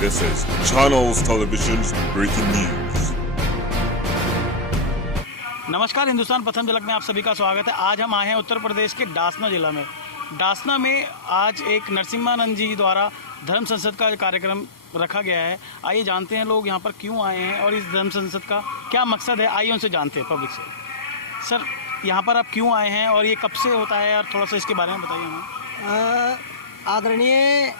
This is Channels Television's breaking news. नमस्कार, हिंदुस्तान प्रथम झलक में आप सभी का स्वागत है। आज हम आए हैं उत्तर प्रदेश के डासना जिला में। डासना में आज एक नरसिम्हानंद जी द्वारा धर्म संसद का कार्यक्रम रखा गया है। आइए जानते हैं लोग यहाँ पर क्यों आए हैं और इस धर्म संसद का क्या मकसद है। आइए उनसे जानते हैं पब्लिक से। सर, यहाँ पर आप क्यों आए हैं और ये कब से होता है और थोड़ा सा इसके बारे में बताइए हमें। आदरणीय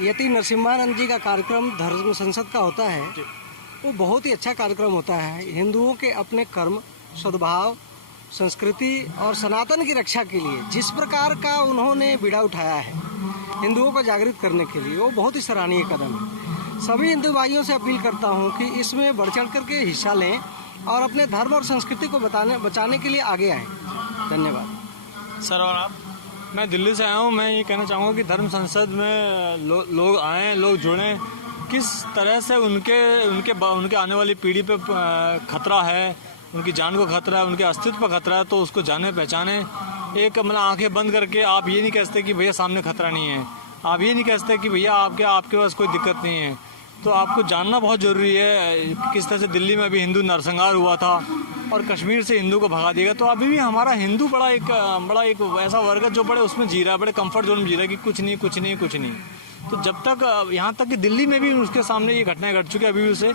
यति नरसिम्हानंद जी का कार्यक्रम धर्म संसद का होता है, वो बहुत ही अच्छा कार्यक्रम होता है। हिंदुओं के अपने कर्म, सद्भाव, संस्कृति और सनातन की रक्षा के लिए जिस प्रकार का उन्होंने बीड़ा उठाया है हिंदुओं को जागृत करने के लिए, वो बहुत ही सराहनीय कदम है। सभी हिंदू भाइयों से अपील करता हूँ कि इसमें बढ़ चढ़ करके हिस्सा लें और अपने धर्म और संस्कृति को बचाने के लिए आगे आएँ। धन्यवाद। सर, और आप? मैं दिल्ली से आया हूँ। मैं ये कहना चाहूँगा कि धर्म संसद में लोग आएँ, लोग जुड़ें। किस तरह से उनके आने वाली पीढ़ी पे खतरा है, उनकी जान को खतरा है, उनके अस्तित्व पर खतरा है, तो उसको जाने पहचाने। एक मतलब आंखें बंद करके आप ये नहीं कह सकते कि भैया सामने खतरा नहीं है, आप ये नहीं कह सकते कि भैया आपके पास कोई दिक्कत नहीं है। तो आपको जानना बहुत ज़रूरी है। किस तरह से दिल्ली में अभी हिंदू नरसंहार हुआ था और कश्मीर से हिंदू को भगा दिया। तो अभी भी हमारा हिंदू बड़ा एक ऐसा वर्ग है जो बड़े उसमें जी रहा है, बड़े कंफर्ट जोन में जी रहा है कि कुछ नहीं। तो जब तक यहाँ तक कि दिल्ली में भी उसके सामने ये घटनाएं घट चुकी है, अभी भी उसे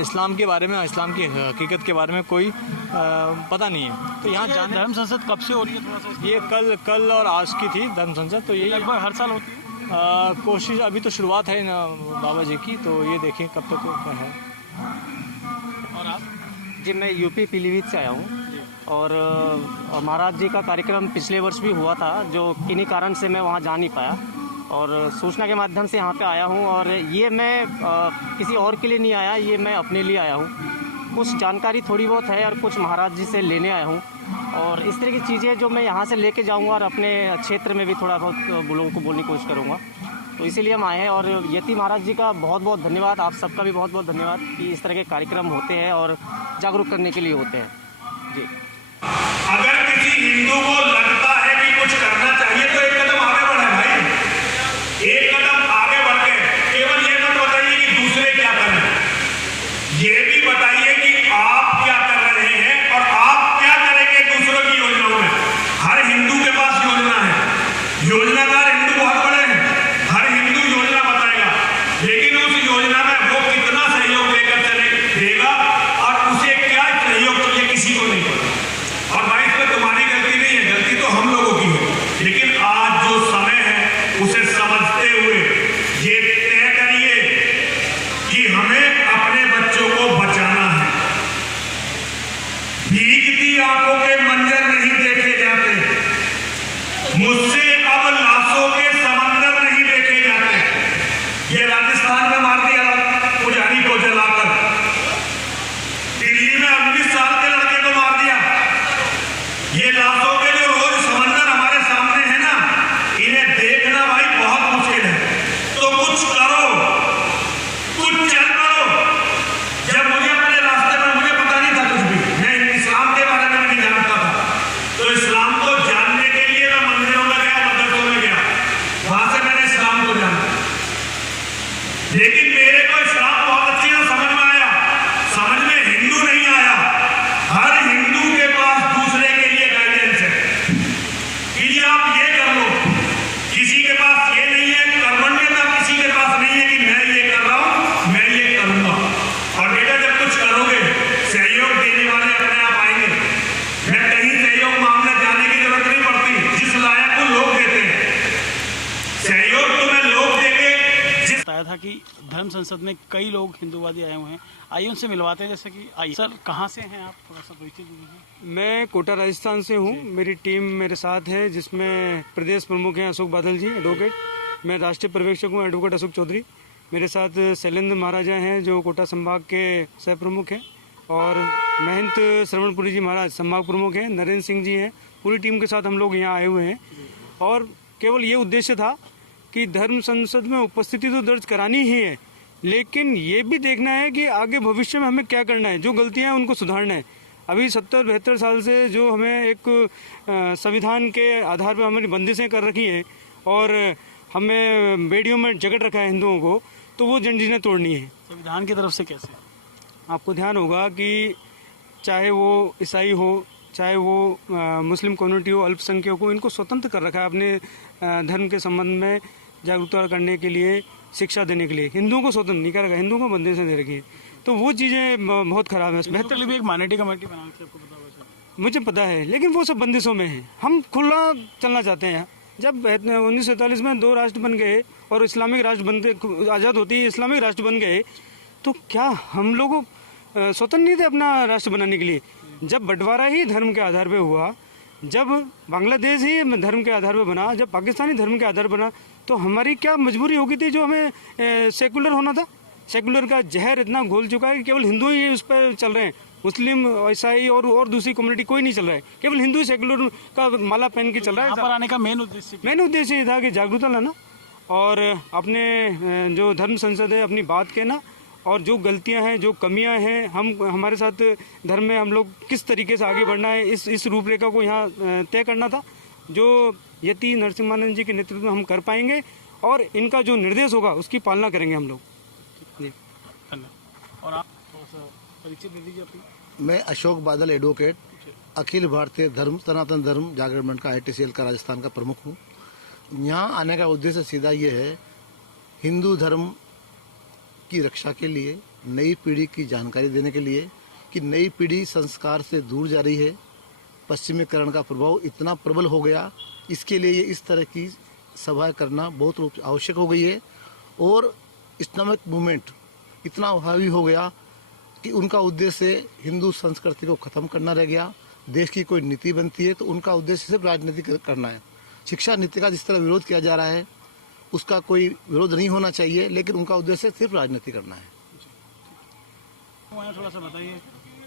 इस्लाम के बारे में, इस्लाम की हकीकत के बारे में कोई पता नहीं है। तो यहाँ धर्म संसद कब से हो रही है? थोड़ा सा ये कल और आज की थी धर्म संसद। तो ये लगभग हर साल होती है। कोशिश अभी तो शुरुआत है ना बाबा जी की, तो ये देखें कब तक है। और आप? जी, मैं यूपी पीलीभीत से आया हूँ और महाराज जी का कार्यक्रम पिछले वर्ष भी हुआ था, जो किन्हीं कारण से मैं वहाँ जा नहीं पाया और सूचना के माध्यम से यहाँ पे आया हूँ। और ये मैं किसी और के लिए नहीं आया, ये मैं अपने लिए आया हूँ। कुछ जानकारी थोड़ी बहुत है और कुछ महाराज जी से लेने आया हूँ और इस तरह की चीज़ें जो मैं यहाँ से लेके जाऊँगा और अपने क्षेत्र में भी थोड़ा बहुत लोगों को बोलने की कोशिश करूँगा। तो इसीलिए हम आए हैं और यति महाराज जी का बहुत बहुत धन्यवाद, आप सबका भी बहुत बहुत धन्यवाद कि इस तरह के कार्यक्रम होते हैं और जागरूक करने के लिए होते हैं। जी, अगर किसी हिंदू को लगता है कि कुछ करना चाहिए तो एक कदम आगे बढ़े भाई। एक कदम आगे बढ़ के केवल ये मत बताइए कि दूसरे क्या कर रहे हैं, ये भी बताइए कि आप क्या कर रहे हैं और आप क्या करेंगे दूसरों की योजनाओं में। हर हिंदू के पास योजना है, योजनाकार हिंदू बहुत बड़े हैं, हर हिंदू योजना बताएगा, लेकिन उस योजना में वो कितना सहयोग लेकर देगा और उसे क्या सहयोग चाहिए किसी को नहीं पता। और भाई, इसमें तुम्हारी गलती नहीं है, गलती तो हम लोगों की है। लेकिन आज जो समय है उसे समझते हुए ये तय करिए कि हमें अपने बच्चों को बचाना है। भीगती आंखों के मंजर नहीं देखे जाते, मुझसे अब लाशों के समंदर नहीं देखे जाते। ये राजस्थान में मार दिया पुजारी को जलाकर, दिल्ली में 19 साल के लड़के को मार दिया। ये लाशों के जो रोज समंदर हमारे सामने है ना, इन्हें देखना भाई बहुत मुश्किल है। तो कुछ करो, कुछ चल पड़ो। जब मुझे अपने रास्ते में, मुझे पता नहीं था कुछ भी, मैं इस्लाम के बारे में नहीं जानता था, तो इस्लाम को जानने के लिए मैं मंदिरों में गया, मदरसों में गया, वहां से मैंने इस्लाम को जाना। लेकिन मेरे को इस्लाम बहुत अच्छी तरह समझ में आया, समझ में हिंदू नहीं आया। हर हिंदू के पास दूसरे के लिए गाइडेंस है कि आप ये कर लो, किसी के पास ये नहीं है कर्मण्यता, किसी के पास नहीं है कि मैं ये कर रहा हूं, मैं ये करूंगा। और बेटा, जब कुछ करोगे सहयोग देने वाले अपने आप आएंगे। मैं कहीं सहयोग मांगने जाने की जरूरत नहीं पड़ती, जिस लायक को लोग देते हैं सहयोग तुम्हें लोग देंगे। बताया था कि धर्म संसद में कई लोग हिंदूवादी आए हुए हैं। आइए उनसे मिलवाते हैं। जैसे कि आइए सर, कहाँ से हैं आप? थोड़ा सा परिचय दीजिए। मैं कोटा राजस्थान से हूँ। मेरी टीम मेरे साथ है, जिसमें प्रदेश प्रमुख हैं अशोक बादल जी, एडवोकेट। मैं राष्ट्रीय पर्यवेक्षक हूँ, एडवोकेट अशोक चौधरी। मेरे साथ शैलेंद्र महाराजा हैं, जो कोटा संभाग के सह प्रमुख हैं, और महंत श्रवणपुरी जी महाराज संभाग प्रमुख हैं, नरेंद्र सिंह जी हैं। पूरी टीम के साथ हम लोग यहाँ आए हुए हैं और केवल ये उद्देश्य था कि धर्म संसद में उपस्थिति तो दर्ज करानी ही है, लेकिन ये भी देखना है कि आगे भविष्य में हमें क्या करना है, जो गलतियां हैं उनको सुधारना है। अभी 70-72 साल से जो हमें एक संविधान के आधार पर हमारी बंदिशें कर रखी हैं और हमें बेड़ियों में जकड़ रखा है हिंदुओं को, तो वो जंजीरें तोड़नी है। संविधान की तरफ से कैसे? आपको ध्यान होगा कि चाहे वो ईसाई हो, चाहे वो मुस्लिम कम्युनिटी हो, अल्पसंख्यक हो, इनको स्वतंत्र कर रखा है अपने धर्म के संबंध में जागरूकता करने के लिए, शिक्षा देने के लिए। हिंदुओं को स्वतंत्र नहीं कर रखा, हिंदुओं को बंदिशें दे रखी है। तो वो चीज़ें बहुत खराब है। बेहतर के लिए भी एक माइनॉरिटी कमेटी बनाने से आपको पता होगा शायद। मुझे पता है, लेकिन वो सब बंदिशों में है। हम खुला चलना चाहते हैं। जब 1947 में 2 राष्ट्र बन गए और इस्लामिक राष्ट्र बनते, आज़ाद होती है इस्लामिक राष्ट्र बन गए, तो क्या हम लोग स्वतंत्र नहीं थे अपना राष्ट्र बनाने के लिए? जब बंटवारा ही धर्म के आधार पे हुआ, जब बांग्लादेश ही धर्म के आधार पे बना, जब पाकिस्तानी धर्म के आधार बना, तो हमारी क्या मजबूरी हो गई थी जो हमें सेकुलर होना था? सेकुलर का जहर इतना घोल चुका है कि केवल हिंदू ही उस पर चल रहे हैं। मुस्लिम, ईसाई और दूसरी कम्युनिटी कोई नहीं चल रहा है, केवल हिंदू सेकुलर का माला पहन के चल रहा है। यहाँ पर आने का मेन उद्देश्य ये था कि जागरूकता लाना और अपने जो धर्म संसद है अपनी बात कहना, और जो गलतियां हैं, जो कमियां हैं, हमारे साथ धर्म में हम लोग किस तरीके से आगे बढ़ना है, इस रूपरेखा को यहाँ तय करना था, जो यति नरसिम्हानंद जी के नेतृत्व में हम कर पाएंगे, और इनका जो निर्देश होगा उसकी पालना करेंगे हम लोग। जी धन्यवाद। और आप थोड़ा सा परिचय दे दीजिए अपनी। मैं अशोक बादल, एडवोकेट, अखिल भारतीय धर्म सनातन धर्म जागरण मंच का ITCL का राजस्थान का प्रमुख हूँ। यहाँ आने का उद्देश्य सीधा ये है, हिंदू धर्म की रक्षा के लिए, नई पीढ़ी की जानकारी देने के लिए कि नई पीढ़ी संस्कार से दूर जा रही है, पश्चिमीकरण का प्रभाव इतना प्रबल हो गया, इसके लिए ये इस तरह की सभा करना बहुत रूप आवश्यक हो गई है। और इस्लामिक मूवमेंट इतना हावी हो गया कि उनका उद्देश्य हिंदू संस्कृति को खत्म करना रह गया। देश की कोई नीति बनती है तो उनका उद्देश्य सिर्फ राजनीति करना है। शिक्षा नीति का जिस तरह विरोध किया जा रहा है, उसका कोई विरोध नहीं होना चाहिए, लेकिन उनका उद्देश्य सिर्फ राजनीति करना है। थोड़ा सा बताइए।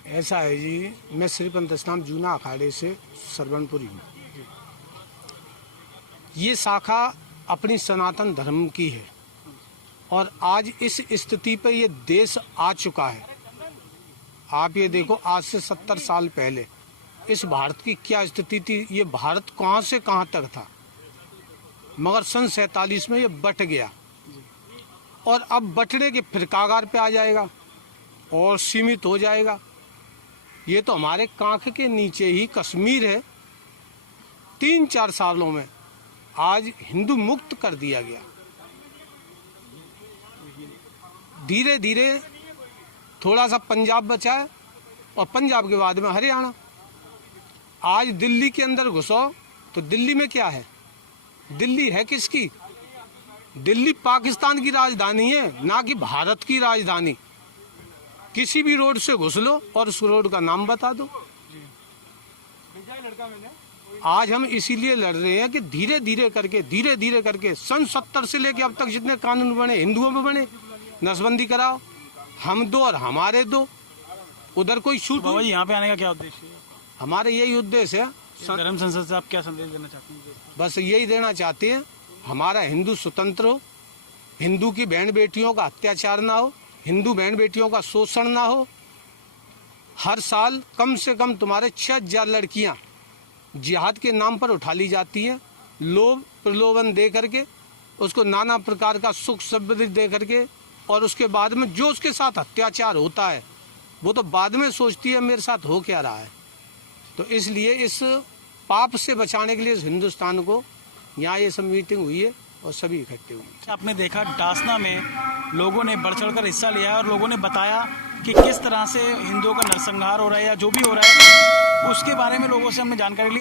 ऐसा है जी, मैं श्रीपंत इस्लाम जूना अखाड़े से सरवनपुरी हूँ। ये शाखा अपनी सनातन धर्म की है और आज इस स्थिति पे ये देश आ चुका है। आप ये देखो, आज से 70 साल पहले इस भारत की क्या स्थिति थी। ये भारत कहाँ से कहाँ तक था, मगर सन 47 में ये बट गया और अब बटने के फिर कागार पे आ जाएगा और सीमित हो जाएगा। ये तो हमारे कांख के नीचे ही कश्मीर है। 3-4 सालों में आज हिंदू मुक्त कर दिया गया। धीरे धीरे थोड़ा सा पंजाब बचा है और पंजाब के बाद में हरियाणा। आज दिल्ली के अंदर घुसो तो दिल्ली में क्या है? दिल्ली है किसकी? दिल्ली पाकिस्तान की राजधानी है, ना कि भारत की राजधानी। किसी भी रोड से घुस लो और उस रोड का नाम बता दो। आज हम इसीलिए लड़ रहे हैं कि धीरे धीरे करके सन 70 से लेके अब तक जितने कानून बने हिंदुओं में बने, नसबंदी कराओ, हम दो और हमारे दो, उधर कोई छूट। बाबा जी, यहाँ पे आने का क्या उद्देश्य है? हमारे यही उद्देश्य है। धर्म संसद से आप क्या संदेश देना चाहते हैं? बस यही देना चाहते हैं, हमारा हिंदू स्वतंत्र हो, हिंदू की बहन बेटियों का अत्याचार ना हो, हिंदू बहन बेटियों का शोषण ना हो। हर साल कम से कम तुम्हारे 6000 लड़कियां जिहाद के नाम पर उठा ली जाती हैं, लोभ प्रलोभन दे करके, उसको नाना प्रकार का सुख समृद्धि दे करके, और उसके बाद में जो उसके साथ अत्याचार होता है वो तो बाद में सोचती है मेरे साथ हो क्या रहा है। तो इसलिए इस पाप से बचाने के लिए इस हिंदुस्तान को यहाँ ये सब मीटिंग हुई है और सभी इकट्ठे हुए। आपने देखा डासना में लोगों ने बढ़ चढ़ कर हिस्सा लिया और लोगों ने बताया कि किस तरह से हिंदुओं का नरसंहार हो रहा है या जो भी हो रहा है उसके बारे में लोगों से हमने जानकारी ली।